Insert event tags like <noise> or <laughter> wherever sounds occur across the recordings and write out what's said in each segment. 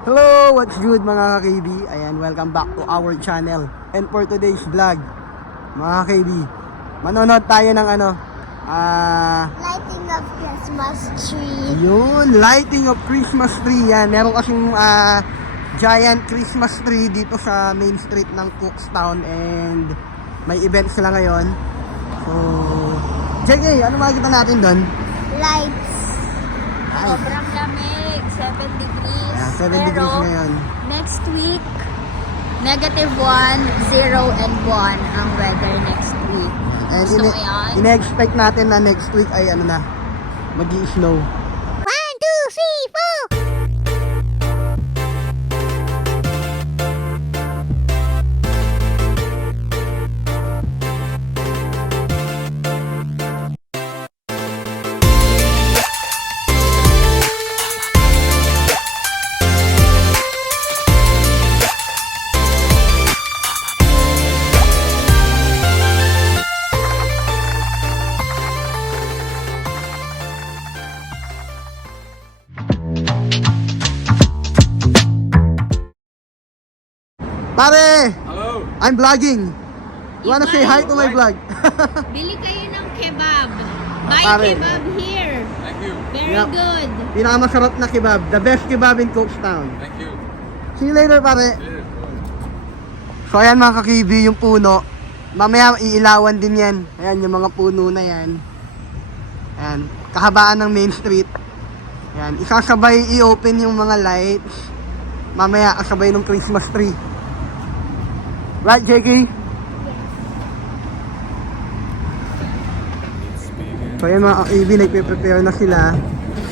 Hello, what's good mga ka-KB? Ayan, welcome back to our channel. And for today's vlog, mga ka-KB, manonood tayo ng ano, ah, Lighting of Christmas tree. yun, lighting of Christmas tree. Yan, meron kasing ah, giant Christmas tree dito sa main street ng Cookstown and may event sila ngayon. So, JK, ano makikita natin doon? Lights. Sobrang lamig, 7 degrees. Ayan, 7 Pero, degrees ngayon. next week, negative 1, 0, and 1 ang weather next week. And So, ine- ayan. ine-expect natin na next week ay ano na, mag snow Hello. I'm vlogging. You wanna say hi to my vlog? <laughs> Bili kayo ng kebab. Buy Pare. kebab here. Thank you. Very Yep. good. Pinakamasarap na kebab. The best kebab in Cookstown. Thank you. See you later, pare. Cheers. So ayan mga kakibi, yung puno. Mamaya iilawan din yan. Ayan, yung mga puno na yan. Ayan, kahabaan ng main street. Ayan, isasabay i-open yung mga lights. Mamaya kasabay ng Christmas tree. Right, JK? So ayan mga kakibi, nagpe-prepare na sila.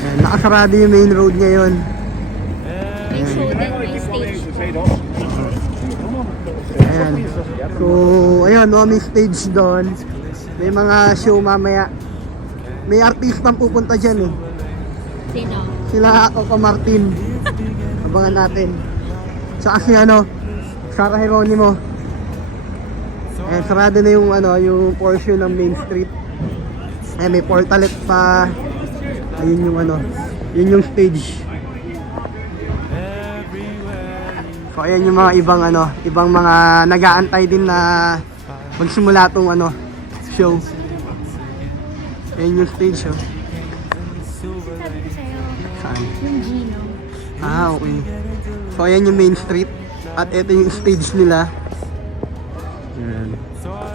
Ayan, nakasarado yung main road ngayon. May stage. Ayan. So, ayun, no, may stage doon. May mga show mamaya. May artistang pupunta dyan eh. Sino? Sila Coco Martin. Abangan natin. Tsaka si ano, Sarah Geronimo. Ayan, sarado na yung ano, yung portion ng Main Street. Ayan, may portalet pa. Ayun yung ano, yun yung stage. So ayan yung mga ibang ano, ibang mga nag-aantay din na magsimula tong ano, show. Ayan yung stage oh. Ko sa'yo, Saan? yung. Ah, okay. So ayan yung main street at ito yung stage nila. Ayan.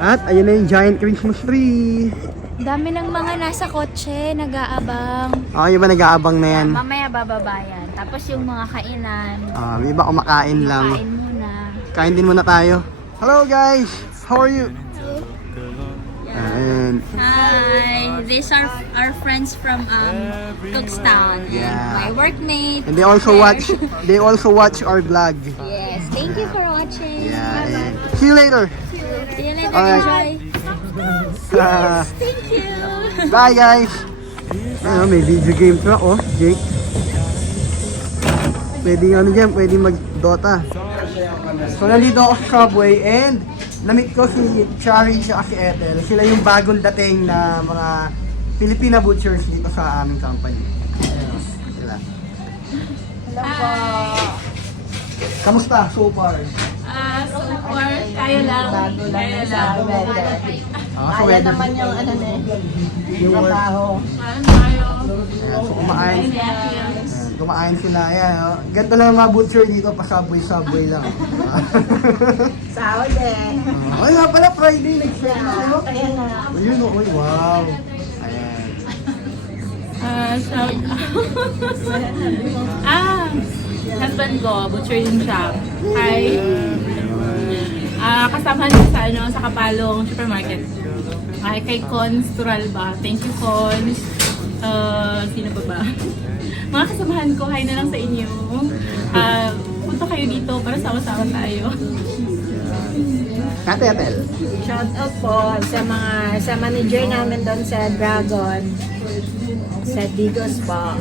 At ayun na yung giant Christmas tree. Dami ng mga nasa kotse, nag-aabang. Ah, yung ba nag-aabang na yan? Mamaya bababa yan. Tapos yung mga kainan, Ah, may iba kumakain lang. kain muna. Kain din muna tayo. Hello guys! How are you? And Hi! These are our friends from um, Cookstown. And Yeah. my workmate. and they also watch they also watch our vlog. Yes. Thank you for watching. Yeah. and see you later. Alright. Bye Thank you. <laughs> guys. Ano, may video game pa oh, Jake. Pwede ano dyan, pwede mag-Dota. So nandito ako sa Subway and namit ko si Chari at si Ethel. Sila yung bagong dating na mga Filipina butchers dito sa aming company. Ayan, sila. Kamusta so far? Ah, so far, kaya lang. Kaya lang. Ah, so Kaya naman yung ano na yung trabaho. Paano tayo? Ayan, so Ayan, sila. Ayan, oh. Ganito lang ang mga butcher dito, pa-subway-subway lang. <laughs> Sahod eh. Oh, Ay, nga pala, Friday, nag-share na kayo. Kaya na. Ayun, oh, uy, wow. Ayan. ah, so, <laughs> ah, husband ko, butchering shop. Hi. Ah, kasama niya sa ano, sa Kapalong Supermarket. Ay, kay Cons Turalba. Thank you, Cons. Ah, sino ba ba? <laughs> Mga kasamahan ko, hi na lang sa inyo. Ah, punta kayo dito para sama-sama tayo. Ate Atel. Shout out po sa mga sa manager namin doon sa Dragon. Sa Digos po.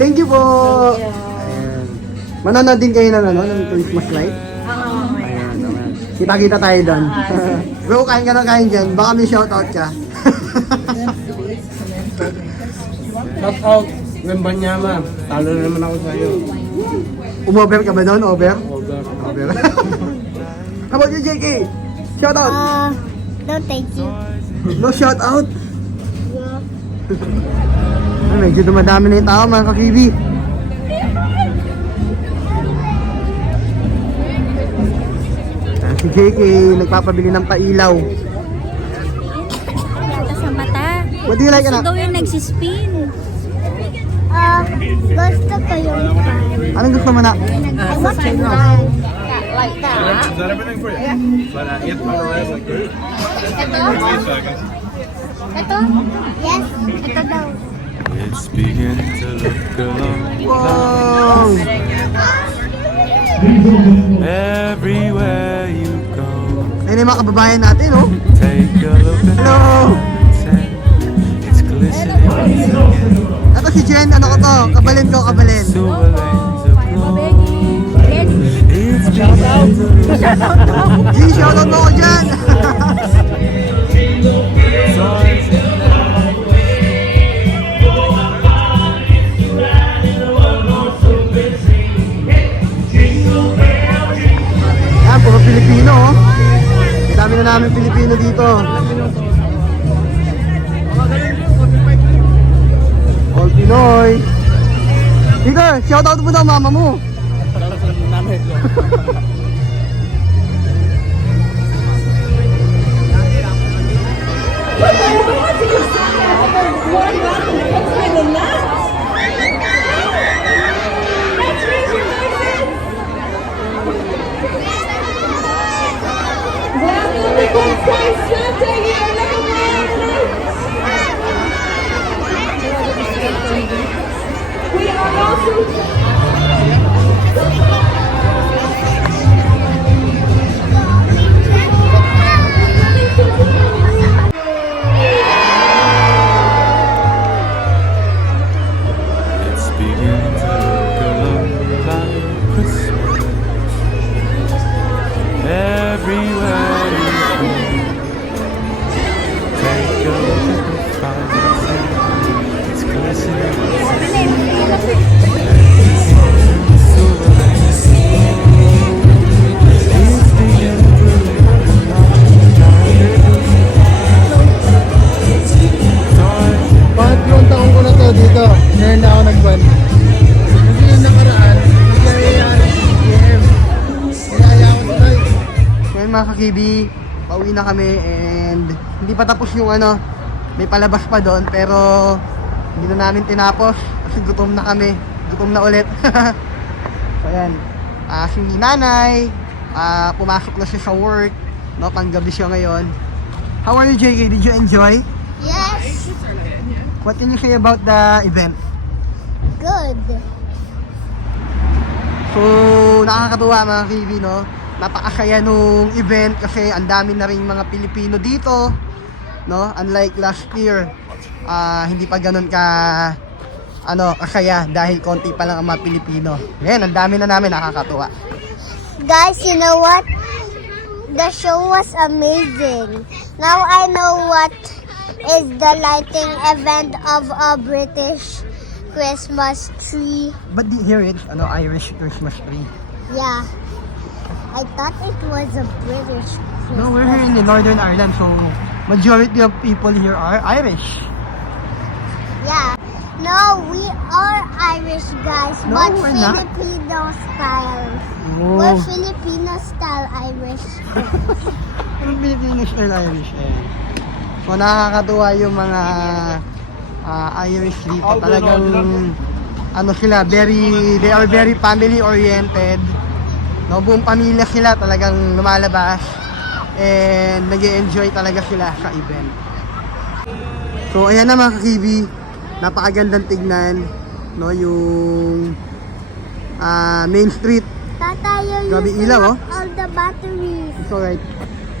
Thank you po. Thank you. Manonood din kayo ng, ano, ng Christmas light. Kita-kita tayo doon. <laughs> Bro, kain ka na kain dyan. Baka may shoutout ka. <laughs> Shout out Ng Banyama, talo na naman ako sa'yo. Umover ka ba doon? Over? Over. Over. <laughs> How about you, JK? Shout out! Uh, no thank you. No shout out! Ay, medyo dumadami na yung tao mga kakibi. Si JK nagpapabili ng pailaw. Yata sa mata. What do you like, anak? daw yung nagsispin. Uh, gusto ko yung fan. Anong gusto mo na? A fan. Like that. Is that everything for you? But uh, you have to memorize like this. Seconds. Ito? Yes, ito daw. It's beginning to look a lot Wow! everywhere you Ayun yung mga kababayan natin, oh. Hello! Ito si Jen, ano ko to? Kabalin ko, kabalin. G, shoutout mo ko dyan! <laughs> namin Pilipino dito. All Pinoy. Dito, shoutout mo daw mama mo. It's Ngayon mga kakibi, pauwi na kami and hindi pa tapos yung ano, may palabas pa doon pero hindi na namin tinapos kasi gutom na kami. Gutom na ulit. <laughs> so ayan, Ah, si nanay, ah, pumasok na siya sa work, no, panggabi siya ngayon. How are you JK? Did you enjoy? Yes, What can you say about the event? good. So, nakakatuwa mga kibi, no? Napakasaya nung event kasi ang dami na rin mga Pilipino dito, no? Unlike last year, ah, hindi pa ganun ka ano, kasaya dahil konti pa lang ang mga Pilipino. Ngayon, ang dami na namin nakakatuwa. Guys, you know what? The show was amazing. Now I know what is the lighting event of a British Christmas tree. But di here it's ano, Irish Christmas tree. Yeah. I thought it was a British Christmas. No, we're here in the Northern Ireland, so majority of people here are Irish. Yeah. No, we are Irish guys, No, but we're not. Filipino style. Oh, We're Filipino style Irish. <laughs> Pero Filipino style Irish eh. So nakakatuwa yung mga ah, Irish dito. Talagang ano sila, very they are very family oriented. No, buong pamilya sila talagang lumalabas and nag enjoy talaga sila sa event. So ayan na mga kakibi, napakagandang tignan no yung ah, Main Street Tata, you're using ilaw, oh. all the batteries. It's alright.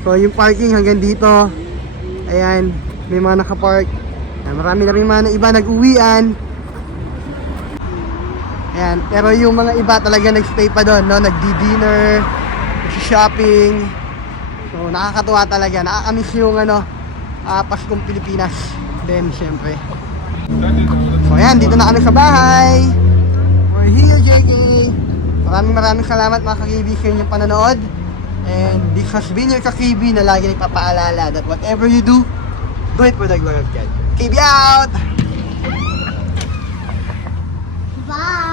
So, yung parking hanggang dito. Ayan, may mga nakapark. Marami na rin mga iba nag-uwian. Ayan. Pero yung mga iba talaga nagstay pa doon, no? Nagdi-dinner, shopping. So, nakakatuwa talaga. Nakakamiss yung ano, uh, Paskong Pilipinas. Then, syempre. So, ayan. Dito na kami sa bahay. We're here, JK. Maraming maraming salamat mga kakibig sa panonood. And this has been your kakibi na lagi nagpapaalala that whatever you do, do it for the glory of God. KB out! Bye!